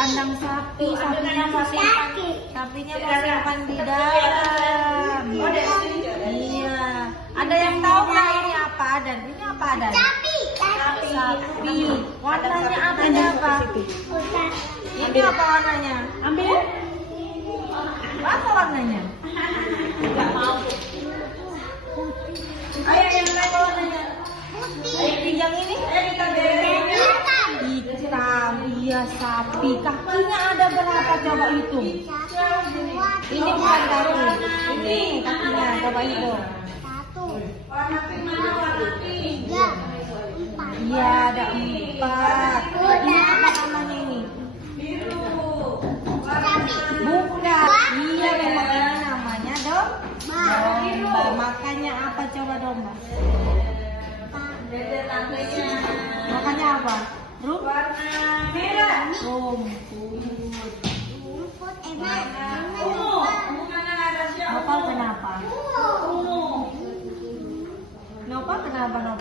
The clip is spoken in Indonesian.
kandang sapi, sapinya simpan di dalam. Iya. Ada yang tahu nggak ini apa Adan? Ini apa Adan? Sapi. Warnanya apa? Ini apa warnanya? Ambil. Apa warnanya? Nggak mau. Ayo yang lain warnanya. Yang ini? Hitam. Iya sapi. Kakinya ada berapa? Coba hitung. Ini bukan kaki. Ini kakinya. Coba hitung. Warna pink mana warna pink? Iya ada 4. Ini apa namanya ini? Biru. Bukan. Iya memang ini namanya domba. Makannya apa coba domba? Makannya apa? Warna merah. Rumput enak. Nopal kenapa? Nopal kenapa Nopal?